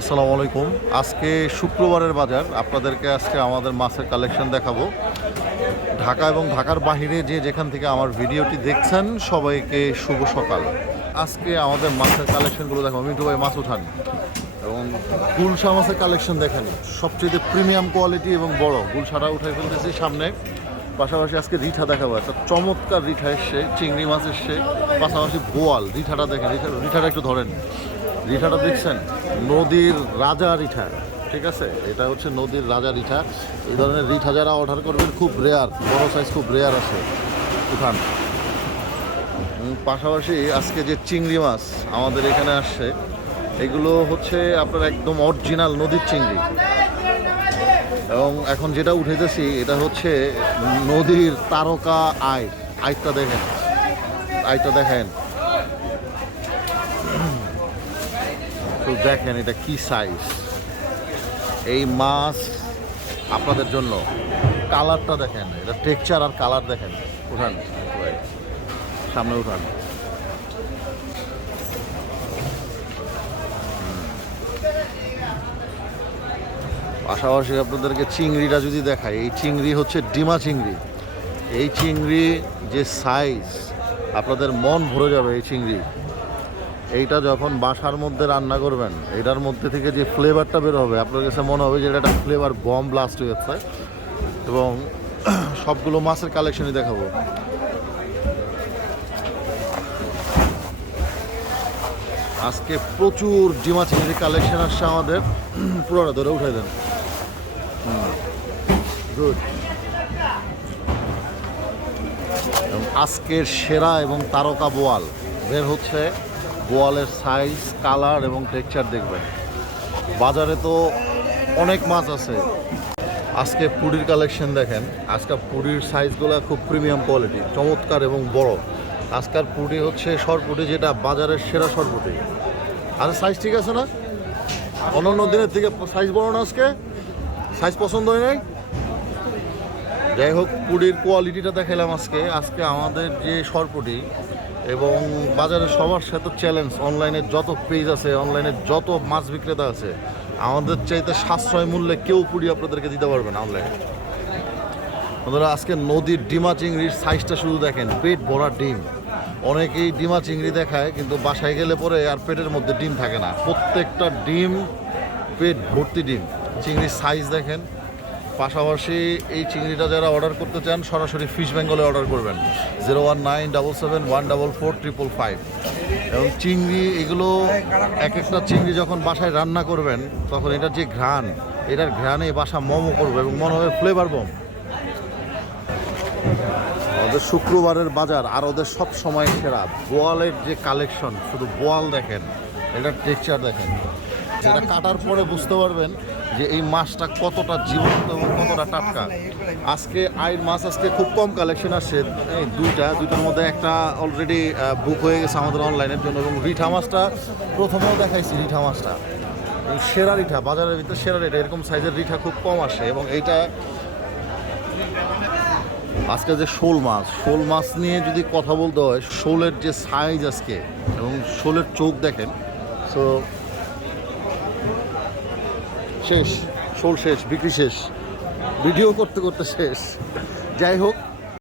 আসসালামু আলাইকুম। আজকে শুক্রবারের বাজার। আপনাদেরকে আজকে আমাদের মাছের কালেকশন দেখাবো। ঢাকা এবং ঢাকার বাহিরে যে যেখান থেকে আমার ভিডিওটি দেখছেন, সবাইকে শুভ সকাল। আজকে আমাদের মাছের কালেকশনগুলো দেখো মিন্টু ভাই, মাছ উঠান। এবং গুলশা মাছের কালেকশন দেখেন। সবচেয়ে প্রিমিয়াম কোয়ালিটি এবং বড়। গুলশাটা উঠে ফেলতেছি সামনে। পাশাপাশি আজকে রিঠা দেখাবো। একটা চমৎকার রিঠা এসছে, চিংড়ি মাছ এসছে, পাশাপাশি বোয়াল। রিঠাটা দেখেন, রিঠা রিঠাটা একটু ধরেন। রিঠাটা দেখছেন? নদীর রাজা রিঠা, ঠিক আছে? এটা হচ্ছে নদীর রাজা রিঠা। এই ধরনের রিঠা যারা অর্ডার করবেন, খুব রেয়ার বড় সাইজ খুব রেয়ার আছে। উঠান। পাশাপাশি আজকে যে চিংড়ি মাছ আমাদের এখানে আসছে, এগুলো হচ্ছে আপনার একদম অরিজিনাল নদীর চিংড়ি। এবং এখন যেটা উঠেতেছি এটা হচ্ছে নদীর তারকা আয়। আয়টা দেখেন। আয়টা দেখেন। তো দেখেন এটা কি সাইজ এই মাছ আপনাদের জন্য। কালারটা দেখেন, এটা টেক্সচার আর কালার দেখেন। উঠান সামনে উঠান। পাশাপাশি আপনাদেরকে চিংড়িটা যদি দেখায় এই চিংড়ি হচ্ছে ডিমা চিংড়ি। এই চিংড়ি যে সাইজ আপনাদের মন ভরে যাবে এই চিংড়ি। এইটা যখন বাসার মধ্যে রান্না করবেন এটার মধ্যে থেকে যে ফ্লেভারটা বের হবে, আপনার কাছে মনে হবে যে এটা একটা ফ্লেভার বম ব্লাস্ট হয়ে হয়েছে এবং সবগুলো মাছের কালেকশনই দেখাবো। আজকে প্রচুর ডিমা চিংড়ি কালেকশন আসছে আমাদের। পুরোটা ধরে উঠাই দেন। আজকের সেরা এবং তারকা বোয়াল বের হচ্ছে বোয়ালের সাইজ কালার এবং টেক্সচার দেখবেন। বাজারে তো অনেক মাছ আছে। আজকে পুরীর কালেকশন দেখেন। আজকাল পুরীর সাইজগুলো খুব প্রিমিয়াম কোয়ালিটি চমৎকার এবং বড়। আজকাল পুরি হচ্ছে সরপুটি, যেটা বাজারের সেরা সরপুটি। আর সাইজ ঠিক আছে না? অন্যান্য দিনের থেকে সাইজ বড় না আজকে? সাইজ পছন্দ হয় নাই? যাই হোক, পুরীর কোয়ালিটিটা দেখালাম আজকে। আজকে আমাদের যে সরপুটি এবং বাজারে সবার সাথে চ্যালেঞ্জ অনলাইনে যত পেজ আছে অনলাইনে যত মাছ বিক্রেতা আছে, আমাদের চাইতে সাশ্রয় মূল্যে কেউ পুরি আপনাদেরকে দিতে পারবে না অনলাইনে বন্ধুরা, আজকে নদীর ডিমা চিংড়ির সাইজটা শুধু দেখেন, পেট ভরা ডিম। অনেকেই ডিমা চিংড়ি দেখায়, কিন্তু বাসায় গেলে পরে আর পেটের মধ্যে ডিম থাকে না। প্রত্যেকটা ডিম, পেট ভর্তি ডিম। চিংড়ির সাইজ দেখেন পাশাপাশি এই চিংড়িটা যারা অর্ডার করতে চান, সরাসরি ফিশ বেঙ্গলে অর্ডার করবেন। Zero one nine double seven one double four triple five এবং চিংড়ি, এগুলো এক একটা চিংড়ি যখন বাসায় রান্না করবেন, তখন এটার যে ঘ্রাণ, এটার ঘ্রাণে বাসা মোমো করবে এবং মনে হবে ফ্লেভার বম ওদের শুক্রবারের বাজার আর ওদের সব সময় সেরা। বোয়ালের যে কালেকশন শুধু বোয়াল দেখেন, এটার টেক্সচার দেখেন। যেটা কাটার পরে বুঝতে পারবেন যে এই মাছটা কতটা জীবন্ত এবং কতটা টাটকা। আজকে আইর মাছ আজকে খুব কম কালেকশন আসছে। এই দুইটা, দুইটার মধ্যে একটা অলরেডি বুক হয়ে গেছে আমাদের অনলাইনের জন্য এবং রিঠা মাছটা প্রথমেও দেখাইছি রিঠা মাছটা। সেরা রিঠা, বাজারের ভিতরে সেরা রিঠা, এরকম সাইজের রিঠা খুব কম আসে এবং এইটা আজকে যে শোল মাছ শোল মাছ নিয়ে যদি কথা বলতে হয়, শোলের যে সাইজ আজকে এবং শোলের চোখ দেখেন সো শেষ শোল শেষ বিক্রি শেষ ভিডিও করতে করতে শেষ। যাই হোক